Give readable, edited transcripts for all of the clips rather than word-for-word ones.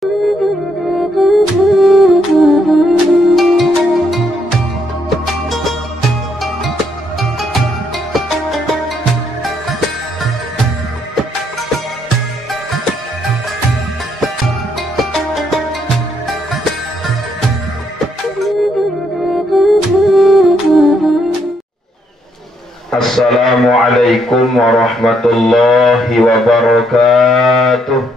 Assalamualaikum warahmatullahi wabarakatuh.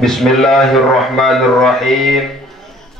Bismillahirrahmanirrahim.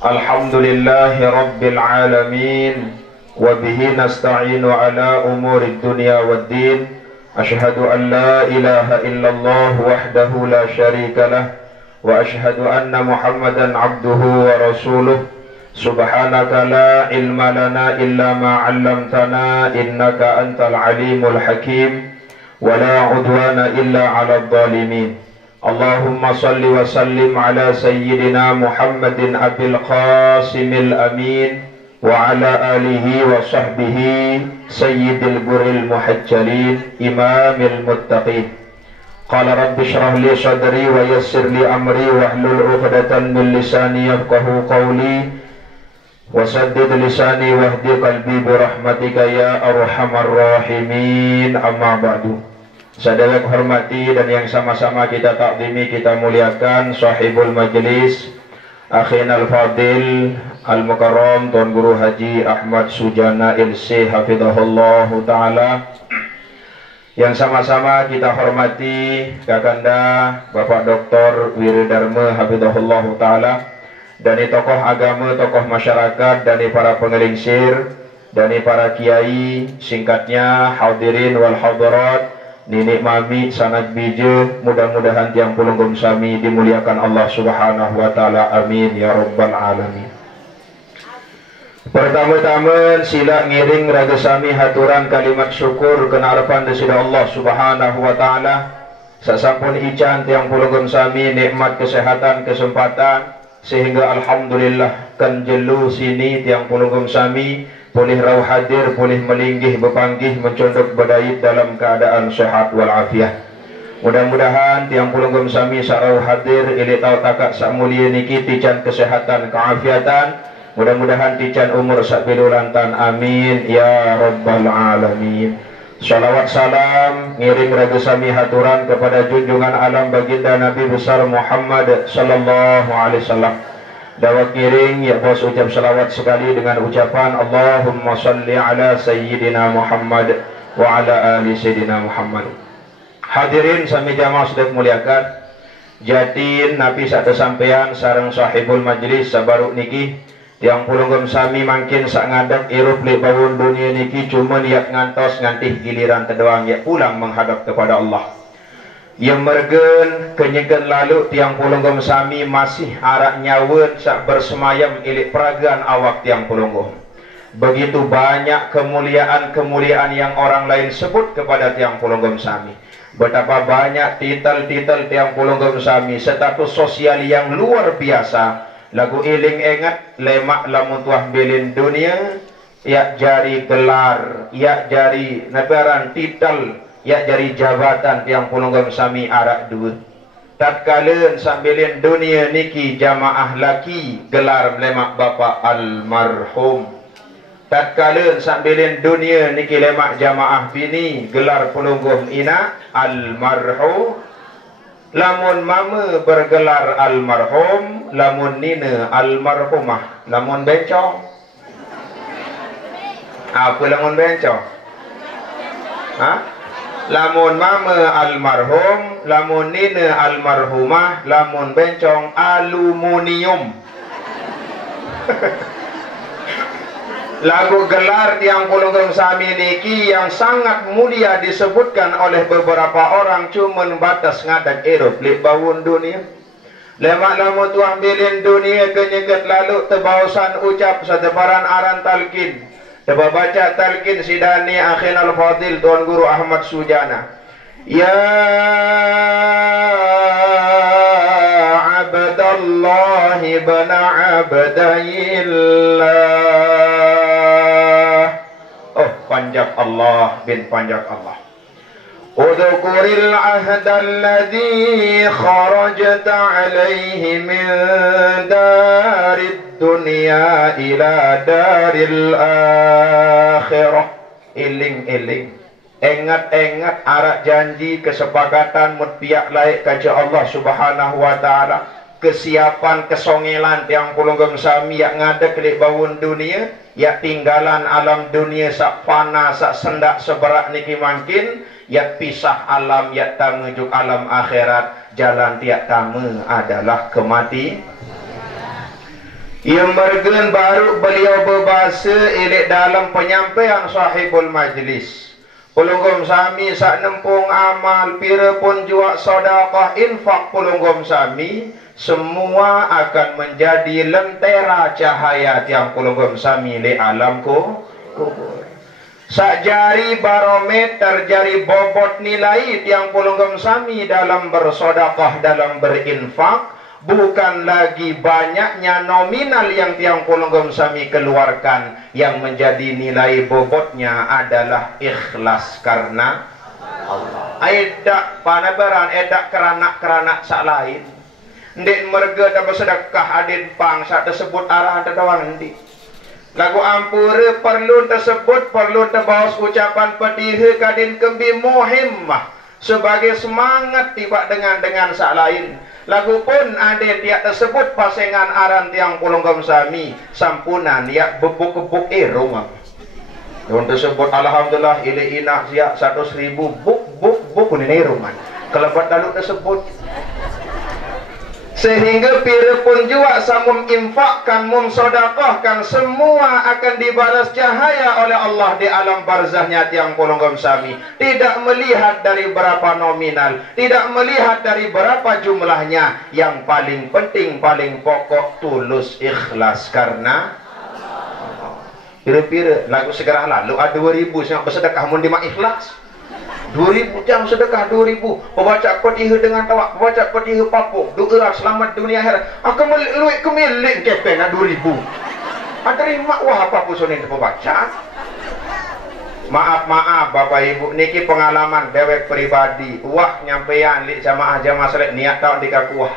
Alhamdulillahi rabbil alamin. Wabihi nasta'inu ala umurid dunya waddin. Ashhadu an la ilaha illallah wahdahu la syarika lah. Wa ashhadu anna muhammadan abduhu wa rasuluh. Subhanaka la ilma lana illa ma 'allamtana innaka antal alimul hakim wa la 'udwana illa 'alal zalimin. Allahumma salli wa sallim ala sayyidina Muhammadin abil qasimil amin wa ala alihi wa sahbihi sayyidil buril muhajjalin imamil muttaqin. Qala rabbi shrah li sadri wa yassir li amri wahlul 'uqdatan min lisani yafqahu qawli wasaddid lisani wahdi qalbi birahmatika ya arhamar rahimin. Amma ba'du. Saudara hormati dan yang sama-sama kita takdimi, kita muliakan sahibul majlis akhina al-fadil al-mukarram Tuan Guru Haji Ahmad Sujana LC hafizahullahu ta'ala, yang sama-sama kita hormati Kakanda Bapak Dr. Wiridharma hafizahullahu ta'ala, dari tokoh agama, tokoh masyarakat, dari para pengelingsir, dari para kiai, singkatnya hadirin wal hadirat, ninik mami, sanak bija, mudah-mudahan tiang pulunggum sami dimuliakan Allah subhanahu wa ta'ala, amin ya rabbal alamin. Pertama-tama sila ngiring raga sami haturan kalimat syukur kena harapan desida Allah subhanahu wa ta'ala. Sasampun ican tiang pulunggum sami nikmat kesehatan, kesempatan, sehingga alhamdulillah kan jelu sini tiang pulunggum sami boleh rauh hadir, boleh melinggih bepanggih mencondok berdait dalam keadaan sehat walafiat. Mudah-mudahan tiang pulunggum sami sarau hadir ili tau takak sak mulia niki tican kesehatan keafiatan, mudah-mudahan tican umur sak bilulantan, amin ya rabbal alamin. Salawat salam ngiring raga sami haturan kepada junjungan alam baginda Nabi besar Muhammad sallallahu alaihi wasallam. Dawa kiring ya bos ucap salawat sekali dengan ucapan Allahumma salli ala sayyidina Muhammad wa ala ali sayyidina Muhammad. Hadirin sami jamaah sedek muliakan, jatin Nabi sak sampean sareng sahibul majlis sabaruk niki tiang pulunggum sami makin sak ngadak irup li bawun dunia niki cuma yak ngantos ngantih giliran kedoang yak pulang menghadap kepada Allah. Yang mergen kenyekan lalu tiang pulunggum sami masih arak nyawen sak bersemayam ilik peragaan awak tiang pulunggum. Begitu banyak kemuliaan-kemuliaan yang orang lain sebut kepada tiang pulunggum sami. Betapa banyak titel-titel tiang pulunggum sami, status sosial yang luar biasa. Lagu iling ingat lemak lamun tuah bilin dunia, ya jari gelar, ya jari nebaran titel, ya jari jabatan tiang pulunggum sami arak dua. Tatkala sambilin dunia niki jamaah laki gelar lemak bapa almarhum. Tatkala sambilin dunia niki lemak jamaah bini gelar pulunggum ina almarhum. Lamun mama bergelar almarhum, lamun nina almarhumah, lamun bencong. Apa lamun bencong? Ha? Lamun mama almarhum, lamun nina almarhumah, lamun bencong aluminium. Lagu gelar tiang pulunggum sami niki yang sangat mulia disebutkan oleh beberapa orang cuman batas ngadak erup li bawun dunia. Lemak lamu tuah bilin dunia kenyekat lalu tebausan ucap setebaran aran talkin. Teba baca talkin sidani akhin al-fadil Tuan Guru Ahmad Sujana. Ya abdallah ibn abdillah. Oh, panjak Allah bin panjak Allah. Udhkuril ahda alladhi kharajta alaihi min darid dunya ila daril akhirah. Iling-iling, ingat-ingat arak janji kesepakatan mutpiak laik kaca Allah Subhanahu wa ta'ala. Kesiapan kesongelan yang pulunggam sami yang ngada kelik bawun dunia, yang tinggalan alam dunia sak fana sak sendak seberak niki mangkin, yang pisah alam yang tamejuk alam akhirat. Jalan tiak tame adalah kemati. Yang mergen baru beliau berbahasa ilik dalam penyampaian sahibul majlis. Pulunggum sami sak nempung amal pira pun jua sedekah infak pulunggum sami, semua akan menjadi lentera cahaya tiang pulunggum sami li alam kubur. Sak jari barometer jari bobot nilai tiang pulunggum sami dalam bersedekah, dalam berinfak, bukan lagi banyaknya nominal yang tiang pulunggum sami keluarkan. Yang menjadi nilai bobotnya adalah ikhlas karena Allah. Edak panabaran, edak keranak-keranak sak lain. Ndik merga dan bersedekah adin pang sak tersebut arahan terdawang nanti. Lagu ampura perlu tersebut, perlu terbawas ucapan pedih kadin kembi muhimmah sebagai semangat tiba dengan sak lain. Lagu pun ada tiak tersebut pasengan aran tiang pulunggum sami sampunan ya bebuk-bebuk rumah. Yang tersebut alhamdulillah ili inak siap 100.000 buk ini rumah. Kelebat lalu tersebut. Sehingga pira pun juga samum infakkan, mum sedekahkan, semua akan dibalas cahaya oleh Allah di alam barzahnya tiang pulunggum sami. Tidak melihat dari berapa nominal, tidak melihat dari berapa jumlahnya. Yang paling penting, paling pokok, tulus ikhlas karena pira-pira lagu segera lalu ada 2.000 yang bersedekah mun di mak ikhlas. 2.000 jam sedekah 2.000. Pembaca petiha dengan tawak, pembaca petiha papuk, doa selamat dunia akhirat. Aku meluik kemilik kepeng 2.000. Terima wah apa pusun ini pembaca. Maaf Bapak Ibu, niki pengalaman dewek pribadi. Wah nyampean li jamaah selek niat tau dikakuah.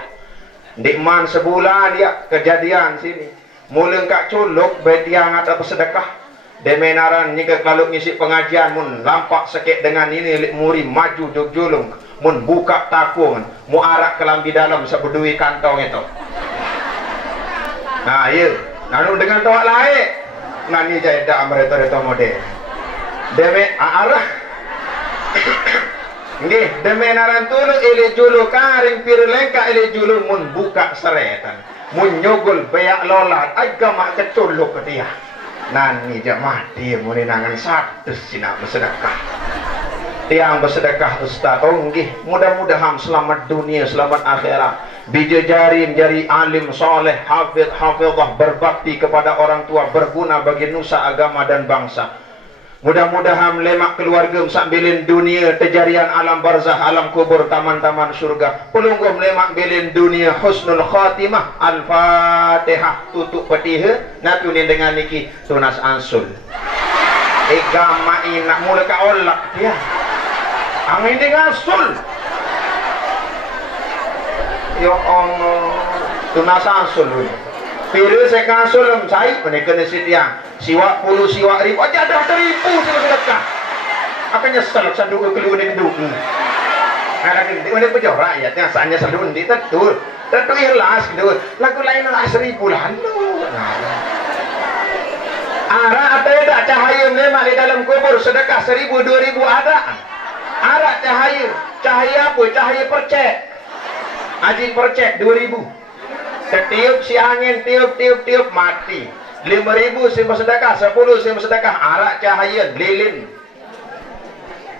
Dikman sebulan dia kejadian sini. Mula kak culuk betiang atau sedekah. Demenaran jika kalau ngisi pengajian mun lampak sekek dengan ini muri maju julung mun buka takung mu arak kelambi dalam sebedui kantong itu. Nah iya lalu dengan tawak lain ngani jaya mereka model deme arah nggih demenaran tulu ili julu karing pir lengka ili julu mun buka seretan mun nyogol beyak lolat agama keculuk ke dia. Nani jamaah dia muni nangan satu sina bersedekah. Tiang bersedekah ustaz. Oh nggih, mudah-mudahan selamat dunia, selamat akhirat. Bijajarin jari alim soleh, hafidhah berbakti kepada orang tua, berguna bagi nusa agama dan bangsa. Mudah-mudahan lemak keluarga sambilin dunia, tejarian alam barzah, alam kubur, taman-taman surga. Pelunggum lemak bilin dunia, husnul khatimah. Al-Fatihah. Tutup petiha. Natunin dengan niki tunas ansul. Igama inak mula ka olak dia. Angin dengan ansul. Ya Allah. Tunas ansul. Pira saya kansul saya kena sitiang. Siwak puluh siwak ribu aja ada 1.000 sedekah. Akan nyesel sanduk keluar ni duduk. Ada ni mana pejauh rakyat yang sanya sanduk ni tentu ikhlas gitu. Lagu lain lah 1.000 lalu. Ara ada tak cahaya memang di dalam kubur sedekah 1.000 2.000 ada. Ara cahaya apa? Cahaya percek. Haji percek 2.000. Setiup si angin tiup mati. 5.000 si bersedekah, 10 si bersedekah arak cahaya lilin.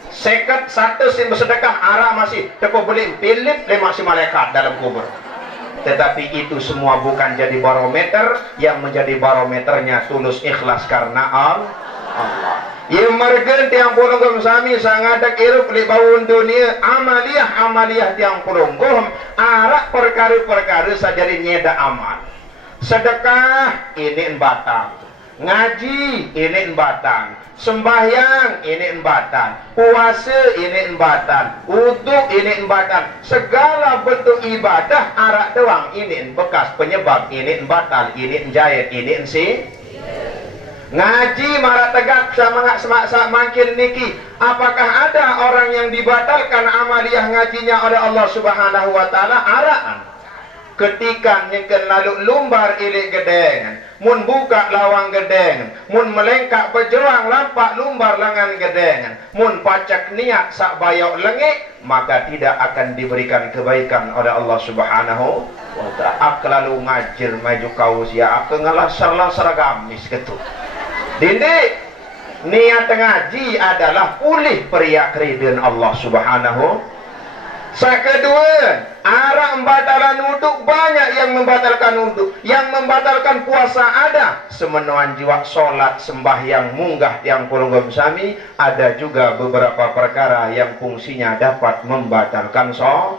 Seket 1 si bersedekah arak masih tepo beli pilip 5 si malaikat dalam kubur. Tetapi itu semua bukan jadi barometer. Yang menjadi barometernya tulus ikhlas karena Allah. Yang mergen tiang pulunggum sami sangadak irup li bawun dunia amaliyah tiang pulunggum arak perkara-perkara sajari nyeda amal. Sedekah ini batang. Ngaji ini batal, sembahyang ini batal, puasa ini batal, wuduk ini batal, segala bentuk ibadah arak doang ini bekas penyebab ini batal, ini jahit, ini si ngaji marah tegak sama makin niki. Apakah ada orang yang dibatalkan amaliyah ngajinya oleh Allah Subhanahu wa taala? Araan ketika nyengken lalu lumbar ilik gedeng, mun buka lawang gedeng, mun melengkak berjuang lampak lumbar lengan gedeng, mun pacak niat sak bayok lengik, maka tidak akan diberikan kebaikan oleh Allah Subhanahu wa taala. Ak lalu ngajir maju kau sia ak ngelasar-lasar gamis ketu. Dindik niat ngaji adalah pulih periak ridin Allah Subhanahu. Kedua, arah membatalan wuduk, banyak yang membatalkan wuduk, yang membatalkan puasa ada, semenuhan jiwa solat, sembahyang, munggah yang kulunggum sami, ada juga beberapa perkara yang fungsinya dapat membatalkan solat.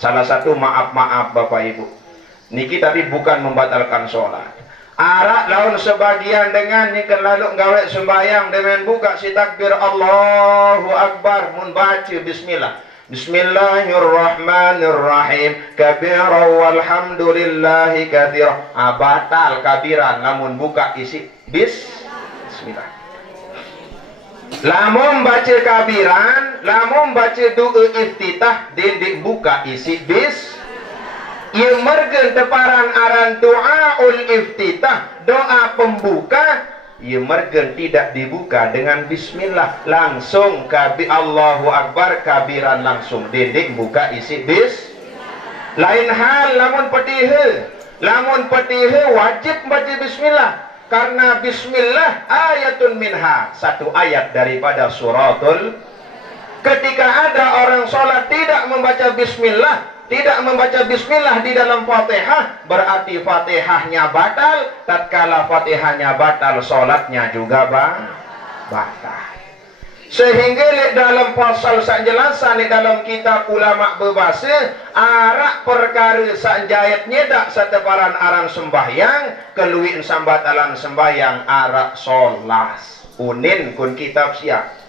Salah satu maaf Bapak Ibu, niki tadi bukan membatalkan solat. Arak laun sebagian dengan ni lalu gawe sembahyang dengan buka si takbir Allahu Akbar, mun baca bismillah. Bismillahirrahmanirrahim kabira walhamdulillahi katsira. Batal kabiran namun buka isi bismillah. Lamun baca kabiran, lamun baca doa iftitah dindik buka isi bis. Ia mergen teparan aran doaul iftitah, doa pembuka. Ia mergen tidak dibuka dengan bismillah, langsung Allahu Akbar kabiran langsung dindik buka isi bis. Lain hal lamun petihe wajib baca bismillah, karena bismillah ayatun minha, satu ayat daripada suratul. Ketika ada orang sholat tidak membaca bismillah, tidak membaca bismillah di dalam Fatihah, berarti Fatihahnya batal. Tatkala Fatihahnya batal, sholatnya juga batal. Sehingga di dalam pasal sanjelasan di dalam kitab ulama berbahasa, arak perkara sanjayat nyedak seteparan aran sembahyang, keluin sambatalan sembahyang arak solas. Unin kun kitab siap.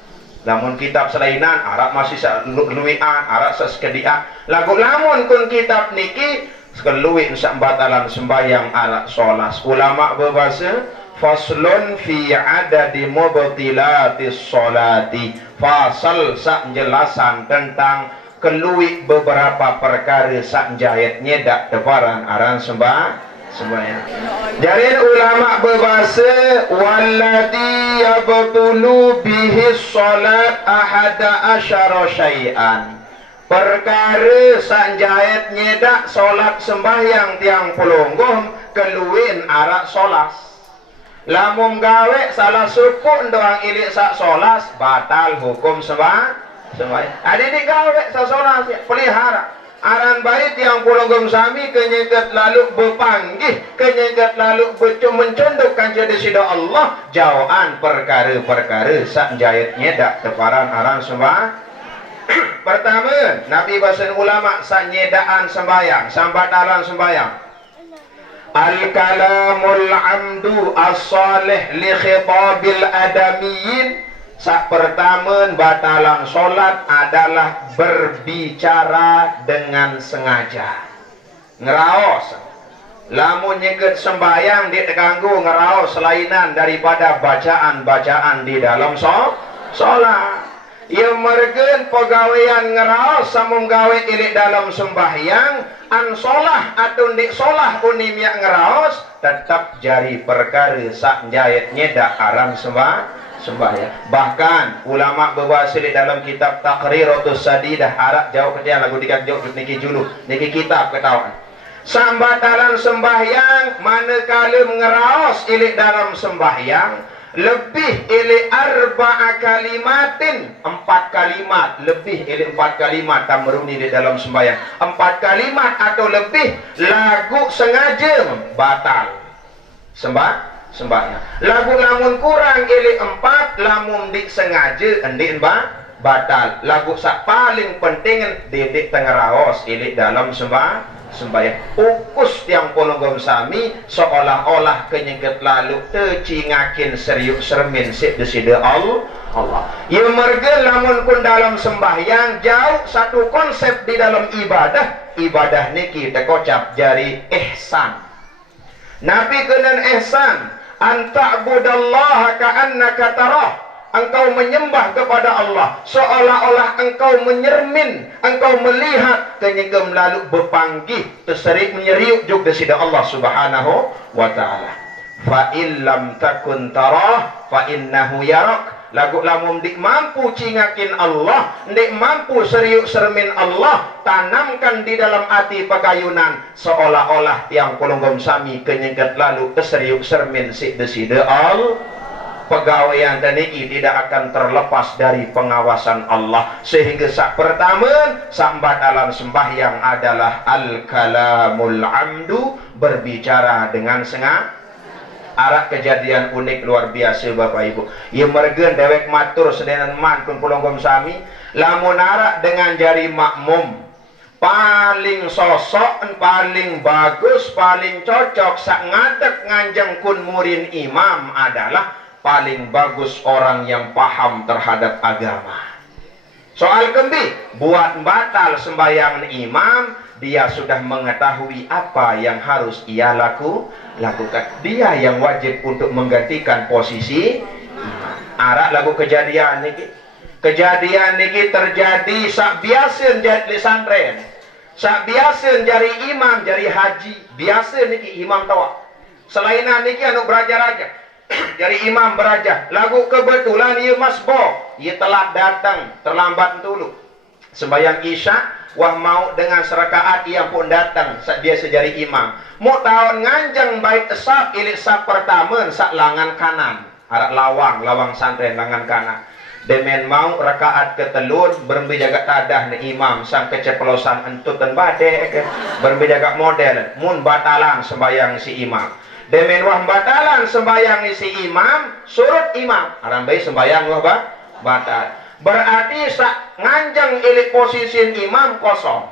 Lamun kitab selainan arak masih luwian, arak seskedian. Lagu lamun kun kitab niki keluwin sambatalan sembahyang arak solas. Ulama berbahasa faslun fi adadi mubtilatis sholati, fasal sak jelasan tentang keluwi beberapa perkara sak jahit nyedak teparan aran sembahyang. Jadi ulama berbahasa walladhi yabtulu bihi sholat ahada asyara syai'an, perkara sanjait nyedak solat sembahyang tiang pulunggum keluin arak solas. Lamun gawe salah suku doang ilik sak solas batal hukum sembahyang. Ada di gawe sak solas pelihara. Aran bait yang pulunggum sami kenyegat lalu berpanggih, kenyegat lalu mencunduk kanca disida Allah, jawaan perkara-perkara sak jahit nyedak teparan aran sembahyang. Pertama, Nabi bahasan ulama sak nyedaan sembahyang, sambatalan sembahyang. Al-kalamul amdu as-salih li khitabil adamiyin. Sak pertama batalan solat adalah berbicara dengan sengaja. Ngeraos. Lamun nyeket sembahyang diganggu ngeraos selainan daripada bacaan-bacaan di dalam solat. Ia mergen pegawaian ngeraos samung gawe ilik dalam sembahyang an solah atau dik solah unimyak ngeraos tetap jari perkara sak jahit nyedak aran sembahyang. Bahkan ulama berbahasa di dalam kitab Taqriratus Sadidah arak jauh ketian lagu dikat jauh niki julu niki kitab ketahuan sambatalan sembahyang manakala ngeraos ilik dalam sembahyang lebih ilik arba'a kalimatin, 4 kalimat lebih ilik 4 kalimat tamruni di dalam sembahyang 4 kalimat atau lebih lagu sengaja batal sembahyang. Lagu lamun kurang ilik 4 lamun dik sengaja endik batal. Lagu sak paling penting didik tengeraos ilik dalam sembahyang. Ukus tiang polonggom sami seolah-olah kenyengket lalu tecingakin seriuk sermin sik desida Allah. Ya merga lamun pun dalam sembahyang jauh satu konsep di dalam ibadah niki tekocap jari ihsan. Nabi kena ihsan anta'budallaha ka'annaka tarah. Engkau menyembah kepada Allah seolah-olah engkau menyermin, engkau melihat kenyegem lalu berpanggih terserik menyeriuk juga sida Allah Subhanahu wa taala. Fa illam takun tarah fa innahu yarak. Lagu lamun dik mampu cingakin Allah, dik mampu seriuk sermin Allah, tanamkan di dalam hati pekayunan seolah-olah tiang polonggom sami kenyengket lalu keseriuk sermin si desida Allah. Pegawaian niki tidak akan terlepas dari pengawasan Allah. Sehingga sak pertama sambat dalam sembahyang adalah al-kalamul amdu, berbicara dengan sengaja. Arak kejadian unik luar biasa Bapak Ibu. Ia mergen dewek matur sedenan man pun polonggom sami lamun arak dengan jari makmum paling sosok, paling bagus, paling cocok sak ngadek nganjeng kun murin imam adalah paling bagus orang yang paham terhadap agama. Soal kembi, buat batal sembahyang imam, dia sudah mengetahui apa yang harus ia lakukan. Dia yang wajib untuk menggantikan posisi imam. Arak lagu kejadian niki. Kejadian niki terjadi sak biasa jadi santren. Sak biasa jari imam, jari haji. Biasa niki imam tawa. Selainan niki anu berajar aja. Jadi imam beraja lagu kebetulan ia masbok, ia telat datang, terlambat dulu sembahyang isya, wah mau dengan serakaat ia pun datang dia sejari imam mau tahun nganjeng baik esap ilik sap pertama sak langan kanan arak lawang santren langan kanan demen mau rakaat ketelun berembi jaga tadah ni imam sang keceplosan entut dan badek berembi jaga model mun batalan sembahyang si imam. Demen wah batalan sembahyang si imam, surut imam. Arambai sembahyang wah batal. Berarti sak nganjang ilik posisi imam kosong.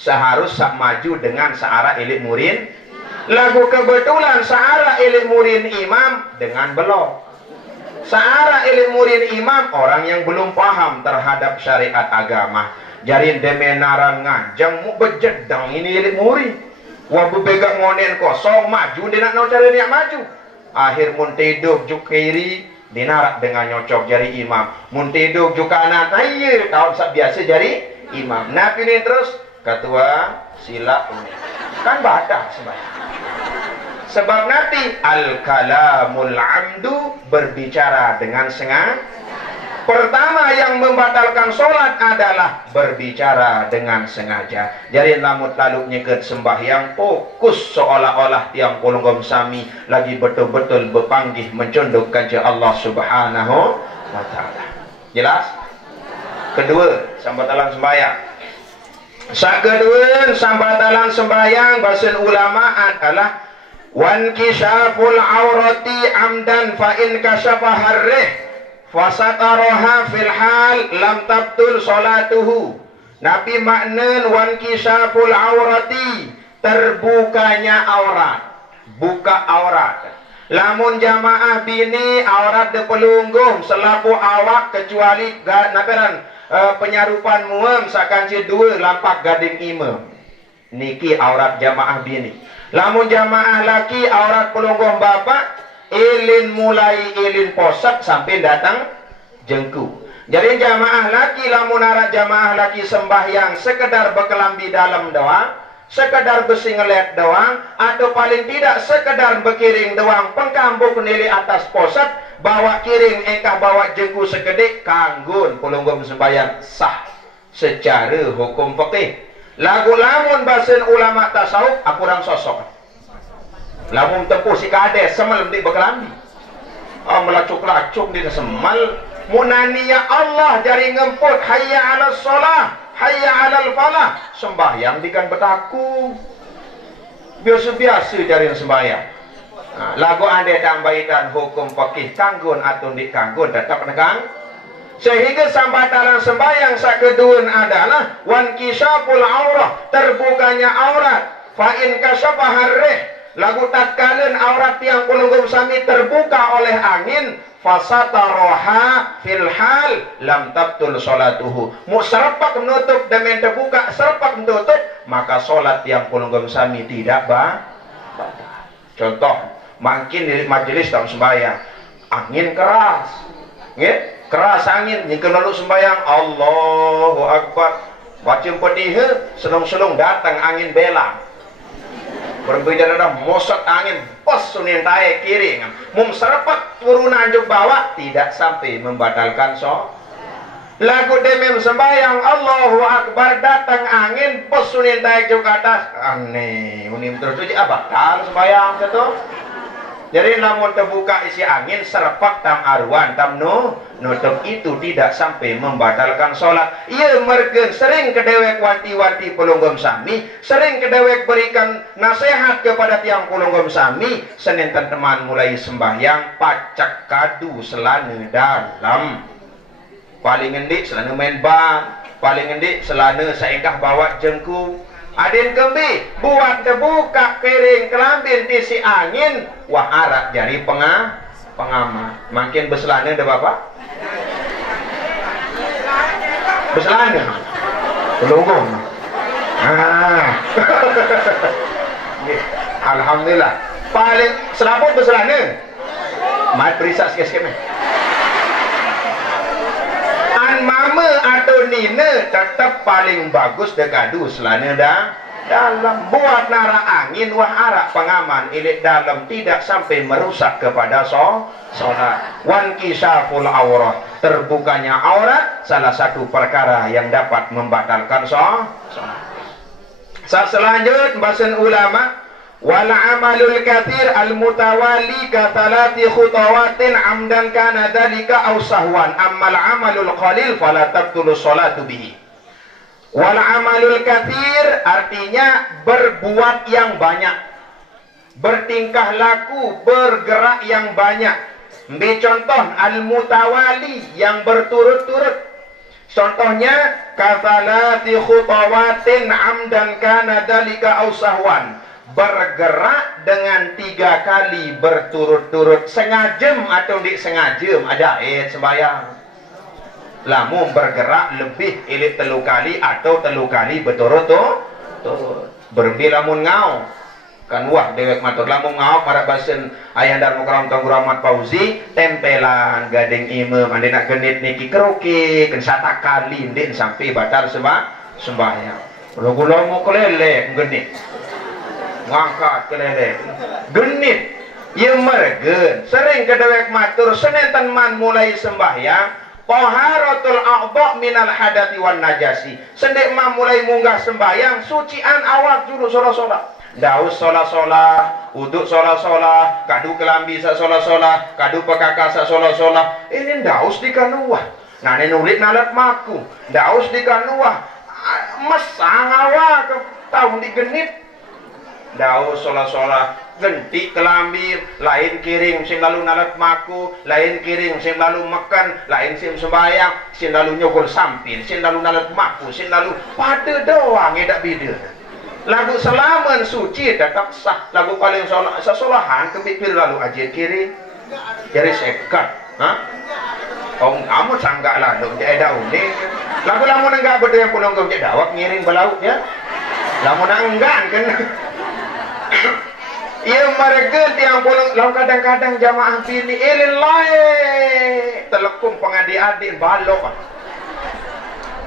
Seharus sak maju dengan searah ilik murin. Lagu kebetulan searah ilik murin imam dengan belok. Searah ilik murin imam orang yang belum paham terhadap syariat agama. Jarin demenaran nganjang mu bejedang ini ilik murin. Wah bebegak ngonen kosong maju dia nak cari dia maju. Akhir mun tidur juk kiri dinarak dengan nyocok jari imam. Mun tidur juk kanan ayo tahun sak biasa jari imam. Nah ini terus ketua sila kan batal sembahyang. Sebab nanti al-kalamul amdu, berbicara dengan sengaja. Pertama yang membatalkan sholat adalah berbicara dengan sengaja. Jadi lamut lalu nyeket sembahyang fokus seolah-olah tiang polonggom sami lagi betul-betul berpanggih mencundukkan ke Allah Subhanahu wa taala. Jelas? Kedua, sambatalan sembahyang. Sak kedua sambatalan sembahyang bahasa ulama adalah wan kisyaful aurati amdan fa in kasyafa harrih fasataroha fil hal lam tabtul salatuhu. Nabi makna wan kisyaful aurati, terbukanya aurat, buka aurat. Lamun jamaah bini aurat de pelunggung selaku awak kecuali naperan penyarupan muem sakanci dua lampak gading imam. Niki aurat jamaah bini. Lamun jamaah laki aurat pelunggung bapak ilin mulai ilin posat sampai datang jengku. Jadi jamaah laki lamun arak jamaah laki sembahyang sekedar berkelambi dalam doang, sekedar bersinglet doang, atau paling tidak sekedar berkiring doang, pengkambuk nilai atas posat, bawa kiring engkah bawa jengku sekedik, kanggun pelunggum sembahyang sah secara hukum fikih. Lagu lamun basen ulama tasawuf aku orang sosok. Lamun tempuh si kades semal di berkelambi. Melacuk-lacuk di semal. Munaniya Allah jari ngemput hayya 'alal shalah, hayya 'alal falah. Sembahyang dikan betaku. Biasa-biasa jari sembahyang. Lagu ande tambahitan hukum fikih kanggun atau di kanggun tetap nekang. Sehingga sambatalan sembahyang sakeduan adalah wan kisyaful aurah, terbukanya aurat. Fa in kasyafaha rih, lagu tatkala aurat yang kulunggum sami terbuka oleh angin, fasataroha fil hal lam tabtul salatuhu. Mu serpak menutup dan terbuka serpak menutup, maka solat yang kulunggum sami tidak batal. Contoh, makin di majelis dalam sembahyang, angin keras, keras angin, jika lalu sembahyang Allahu Akbar, baca petihe, selong-selong datang angin belang, berbeda dalam mosot angin, pos sunin tae kiri, serpak turunan juk bawah, tidak sampai membatalkan sholat. Lagu demem sembahyang Allahu Akbar, datang angin, pos sunin tae juk atas, aneh, unim terus aja batal sembahyang itu. Jadi namun terbuka isi angin, serpak tam arwan tam nutup, itu tidak sampai membatalkan sholat. Ia mergen sering kedewek wanti-wanti pelunggum sami, sering kedewek berikan nasihat kepada tiang pelunggum sami. Senin teman mulai sembahyang pacak kadu selana dalam, paling ngendik selana main bang, paling ngendik selana saingkah bawa jengku. Adin kembi buat terbuka kering kelambin tisi angin, wah arak jari pengaman. Makin beselana dah bapak, beselana pelunggum. Alhamdulillah paling selaput beselana. Mat perisa sikit-sikit. Mama atau nina tetap paling bagus dekadu selana dalam, buat nara angin wah arak pengaman ilik dalam, tidak sampai merusak kepada sholat. Wan kisyaful aurah, terbukanya aurat salah satu perkara yang dapat membatalkan sholat. Selanjutnya bahasan ulama, wal amalul kathir al mutawali katalati khutawatin amdan kana dalika aw sahwan ammal amalul qalil fala tabtulu sholatu bihi. Wal amalul kathir artinya berbuat yang banyak, bertingkah laku, bergerak yang banyak. Ambil contoh al mutawali, yang berturut-turut. Contohnya katalati khutawatin amdan kana dalika aw sahwan, bergerak dengan 3 kali berturut-turut, sengajem atau tidak sengajem, ada ayat sembahyang. Lamun bergerak lebih ilit 3 kali atau 3 kali berturut-turut, berbilamun ngau kan wah dewek matur lamun ngau para basen ayah dan mukram tanggur Ahmad Fauzi tempelan gading imam ande nak genit niki keroke kan 1 kali ndek sampai batal sembahyang. Kalau mau kelelek genit ngangkat kelelek genit ia mergen sering kedewek matur Senin teman mulai sembahyang taharatul a'dha minal hadati wan najasi, sendek mah mulai munggah sembahyang sucian awak juru solat-solat, daus solat-solat, uduk solat-solat, kadu kelambi sak solat-solat, kadu pekaka sak solat-solat, ini daus di kanuah. Nah ini nulit nalat maku daus di kanuah mesang awak tahun digenit daus solat-solat genti kelambi, lain kiring sing lalu nalat maku, lain kiring sing lalu makan, lain sing sembahyang, sing lalu nyogol sampin, sing lalu nalat maku, sing lalu pada doang edak bida. Lagu selaman suci tetap sah, lagu paling sesolahan kebipil lalu aja kiring jadi sekat, oh kamu sanggak lalu edak unik lagu lamun enggak berdua yang pulang ke dawak ngiring belauk ya lamun enggak kan. Ia mereka tiang pulang lalu kadang-kadang jamaah pilih ilin lain telekum pengadi-adik balok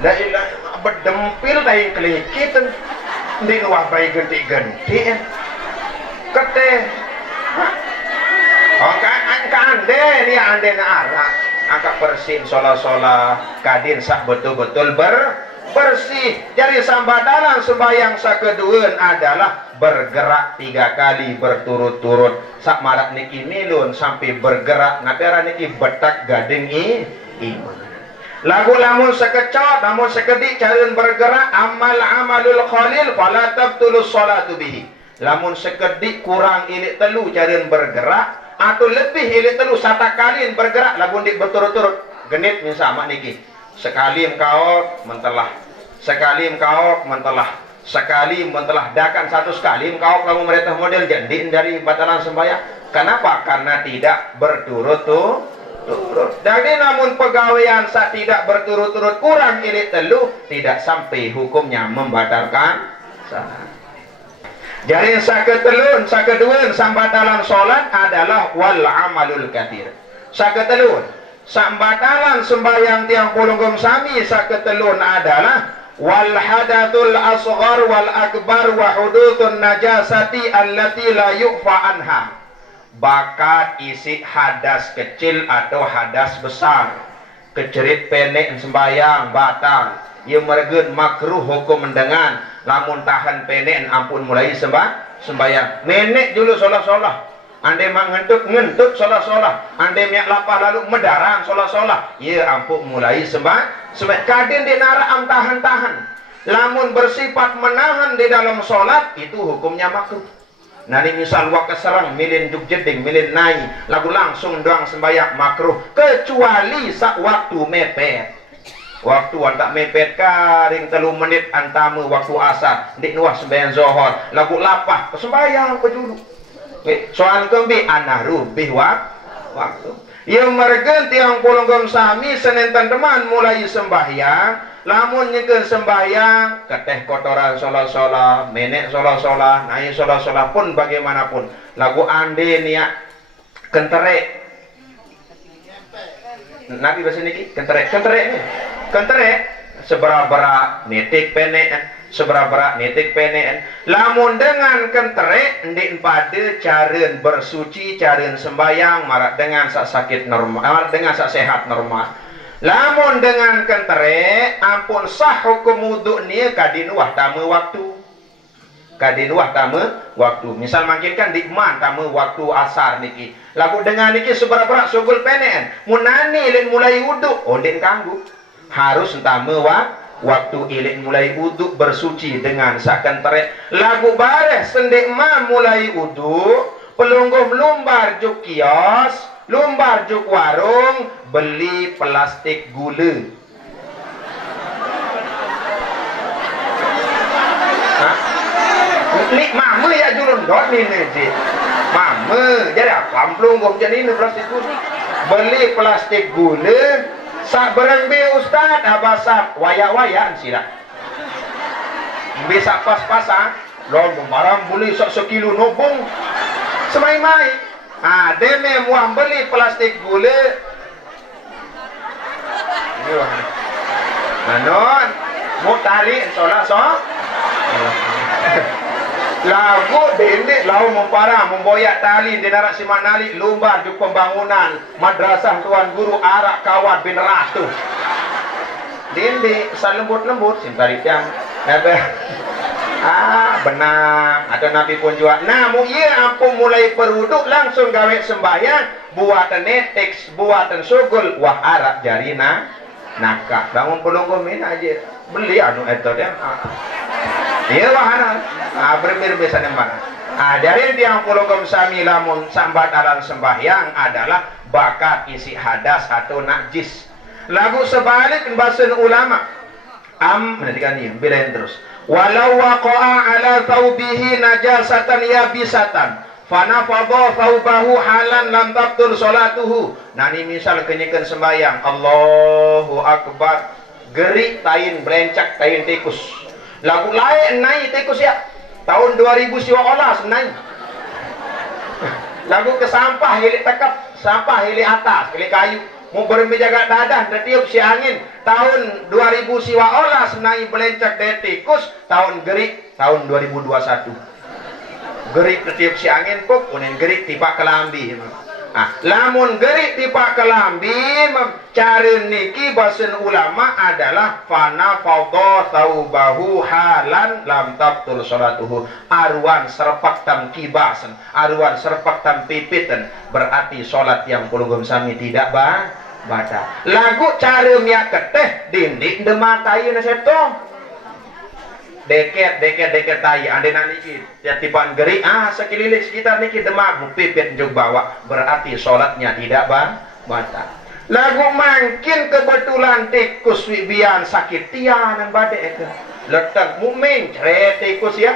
dah ilah berdempil dari kelikit di luar bayi ganti-ganti kete oh kan ande ni ande na arah angkat bersin sola-sola kadin sak betul-betul bersih. Jadi sambadalan sembahyang sakedueun adalah bergerak 3 kali berturut-turut. Sak marak niki milun sampai bergerak ngapera niki betak gading iman. Lagu lamun sekecot, lamun sekedik careun bergerak amalul qalil fala tabtulu sholatu bihi. Lamun sekedik kurang ilik telu careun bergerak atau lebih ilik telu 1 kali bergerak lagu dik berturut-turut genit misal mak niki. Sekali engkau mentelah. Sekali engkau mentelah. Sekali mentelah. Dakan satu sekali engkau kamu merintah model jadi dari batalan sembahyang. Kenapa? Karena tidak berturut-turut. Jadi namun pegawaian saat tidak berturut-turut kurang ilit telu tidak sampai hukumnya membatalkan salat. Jadi saketelun, sakeduun sambatalan solat adalah wal amalul kathir. Saketelun, sambatalan sembahyang tiang pulunggum sami saketelun adalah wal hadatul asghar wal akbar wa hudutun najasati allati la yu'fa anha. Bakat isi hadas kecil atau hadas besar. Kecerit pendek sembahyang batal. Ia mergen makruh hukum mendengan. Lamun tahan pendek ampun mulai sembahyang. Menek dulu solah-solah. Ande mak ngentut solah-solah. Ande miak lapah lalu medarang solah-solah. Ia ampun mulai sembahyang. Kadin di nara am tahan-tahan. Lamun bersifat menahan di dalam solat itu hukumnya makruh. Nani misal wak serang milin juk jeding milin nai lagu langsung doang sembahyang makruh kecuali sak waktu mepet. Waktu antak mepet karing 3 menit antama waktu asar dik nuah sembahyang zuhur lagu lapah sembahyang ke dulu. Soal kembi anah rubih waktu. Yang mergen tiang pulunggum sami senentan teman mulai sembahyang. Lamun nyekeun sembahyang, keteh kotoran solah-solah, menek solah-solah, naik solah-solah pun bagaimanapun. Lagu ande niat kenterek. Nabi bahasa niki kenterek ni. Kenterek seberapa netik penek, seberapa netik penek. Lamun dengan kenterek ndik pada caren bersuci, caren sembahyang marak dengan sakit normal, dengan sehat normal. Lamun dengan kentere ampun sah hukum wuduk ni kadinuah tamu waktu. Kadinuah tamu waktu. Misal makinkan di man tamu waktu asar niki. Lagu dengan niki seberapa sugul penen. Munani ilin mulai wuduk. Ondin kanggu. Harus tamu waktu ilin mulai wuduk bersuci dengan sak kentere. Lagu bareh sendik man mulai wuduk. Pelungguh lumbar juk kios. Lumbar juk warung. Beli plastik gula. Ni mama ya julun dot ni je. Mama, jadi apa belum gom jadi ni plastik gula. Beli plastik gula, sak berang be ustaz abasap wayak-wayan sila. Bisa pas-pasan, lo barang beli sak sekilo nobong. Semai-mai. Deme muam beli plastik gula. Manon, mau tarik solah lagu dendek lau memparah memboyak tali di narak simak nali lumbar di pembangunan madrasah tuan guru arak kawat bin ratu dendek salembut-lembut simpari tiang benang ada nabi pun juga namun ia ampun mulai peruduk langsung gawe sembahyang buatan netek buatan sugul wah arak jarina nakak bangun pelunggu min aja beli anu itu dia iya wahana berbeda sana mana dari tiang pelunggu sami lamun sambat alam sembahyang adalah bakat isi hadas atau najis lagu sebalik bahasan ulama menantikan ini bilain terus walau waqa'a ala thawbihi najasatan yabisatan fanafadha thawbahu halan lam tabtul salatuhu. Nani misal kenyekan sembahyang Allahu Akbar gerik tain belencak tain tikus lagu lain naik tikus ya tahun 2000 siwa olas naik lagu ke sampah hilik tekap sampah hilik atas hilik kayu mau bermenjaga dadah detiup si angin tahun 2000 siwa olas naik belencak tain tikus tahun gerik tahun 2021 gerik ketiup si angin kok unin gerik tipak kelambi lamun gerik tipak kelambi cari niki bahasan ulama adalah fana fadha thawbahu halan lam tabtul salatuhu arwan serpak tam kibasan arwan serpak tam pipitan berarti solat yang kulugum sami tidak batal lagu cari miak keteh dindik demak kayu naseto deket tayi ande niki ya tipan gerik sekeliling sekitar niki demak pipit juk bawa berarti salatnya tidak batal Lagu mungkin kebetulan tikus bian sakit tiang badai ke. Letak mukmin ceret tikus ya.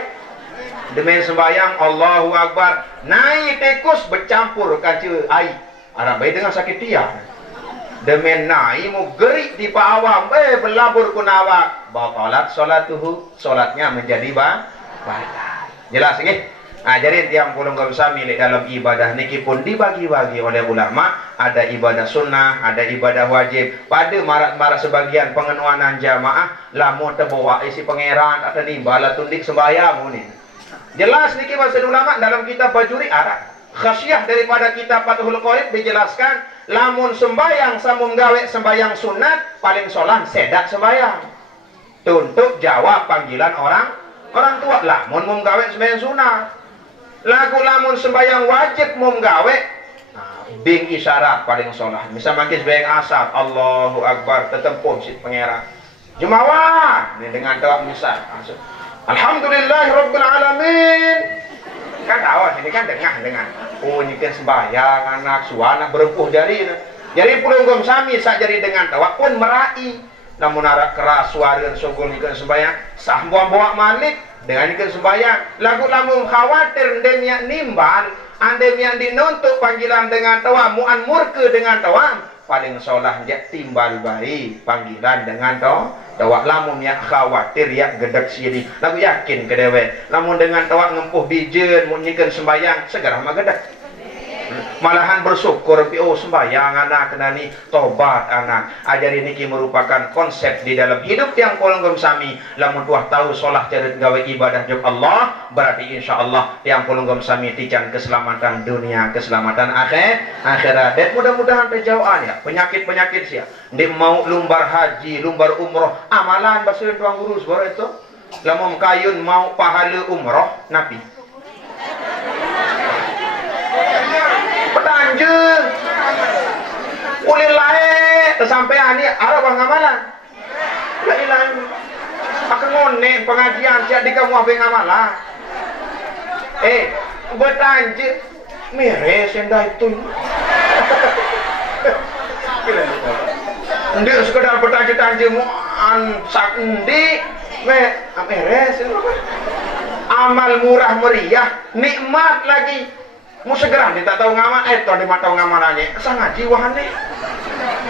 Demi sembahyang Allahu Akbar. Naik tikus bercampur kaca air. Arab baik dengan sakit tiang. Demi naik mu gerik di awam. Berlabur kunawa. Batalat solatuhu. Solatnya menjadi batal. Jelas nggih? Jadi tiang pulungkum sami dalam ibadah niki pun dibagi-bagi oleh ulama. Ada ibadah sunnah, ada ibadah wajib. Pada marak-marak sebagian pengenuanan jamaah, lamu terbawa isi pangeran atau nimbala tundik sembahyang ni. Jelas niki bahasa ulama dalam kitab Bajuri Arab. Khasyah daripada kitab Fathul Qorib dijelaskan, lamun sembahyang samung gawe sembahyang sunat, paling solan sedak sembahyang. Untuk jawab panggilan orang tua. Lamun mung gawe sembahyang sunat. Lagu lamun sembahyang wajib menggawe bing isyarat paling solah. Misal makin sembahyang asar Allahu Akbar tetempun si pangeran Jumawa ini dengan doa misal Alhamdulillahirabbil alamin. Kan awas ini kan dengan punyikan sembahyang anak suana berempuh jari. Jadi pulunggum sami sak jari dengan tawa pun merai. Namun arak keras suara sogol ikan sembahyang sah bawa malik dengan ikan sembahyang lagu lamun khawatir demiak nimbal andemiak dinuntut panggilan dengan tawa muan murke dengan tawa paling solah jak timbal bari panggilan dengan tawa lamun yang khawatir ya gedek sini lagu yakin kedewe lamun dengan tawa ngempuh bijen munyikan sembahyang segera mah gedek. Malahan bersyukur sembahyang anak kena ni tobat anak. Ajari niki merupakan konsep di dalam hidup yang pulunggum sami. Lamun tuah tahu solah cara gawe ibadah juk Allah, berarti insyaallah yang pulunggum sami tican keselamatan dunia, keselamatan akhirat. Dan mudah-mudahan terjauhan ya penyakit-penyakit sia. Dia mau lumbar haji, lumbar umroh, amalan basuh tuang urus baru itu. Lamun kayun mau pahala umroh nabi. Petanjung ulil lae tersampean ni arah bang amalan la ilaha akan ngone pengajian siap di kamu apa ngamalan bertanjung meres yang dah itu ndi sekedar bertanjung sak ndi meres amal murah meriah nikmat lagi. Mau segera kita tahu ngamal di mata ngamalannya sangat jiwa nih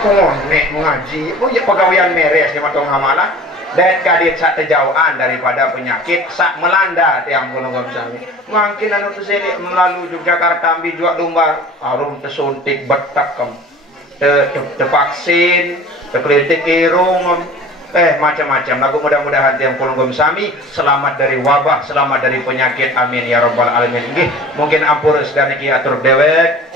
konek mengaji ya pegawaian meres di mata ngamalan dan kadit sak terjauhan daripada penyakit sak melanda yang pulunggum sami mungkin anu tu sini melalui Yogyakarta ambil jual lumbar arum tersuntik betak tervaksin terkelitik irung macam-macam lagu mudah-mudahan yang pulunggum sami selamat dari wabah, selamat dari penyakit, amin ya rabbal alamin. Nggih mungkin ampura sedaya iki atur dewek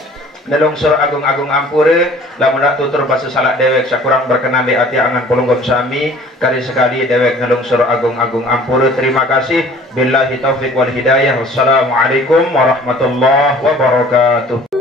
nelungsur agung-agung ampura lamun tutur basa salah dewek sakurang berkenan di ati angan pulunggum sami kali sekali dewek nelungsur agung-agung ampura. Terima kasih billahi taufik wal hidayah. Wassalamualaikum warahmatullahi wabarakatuh.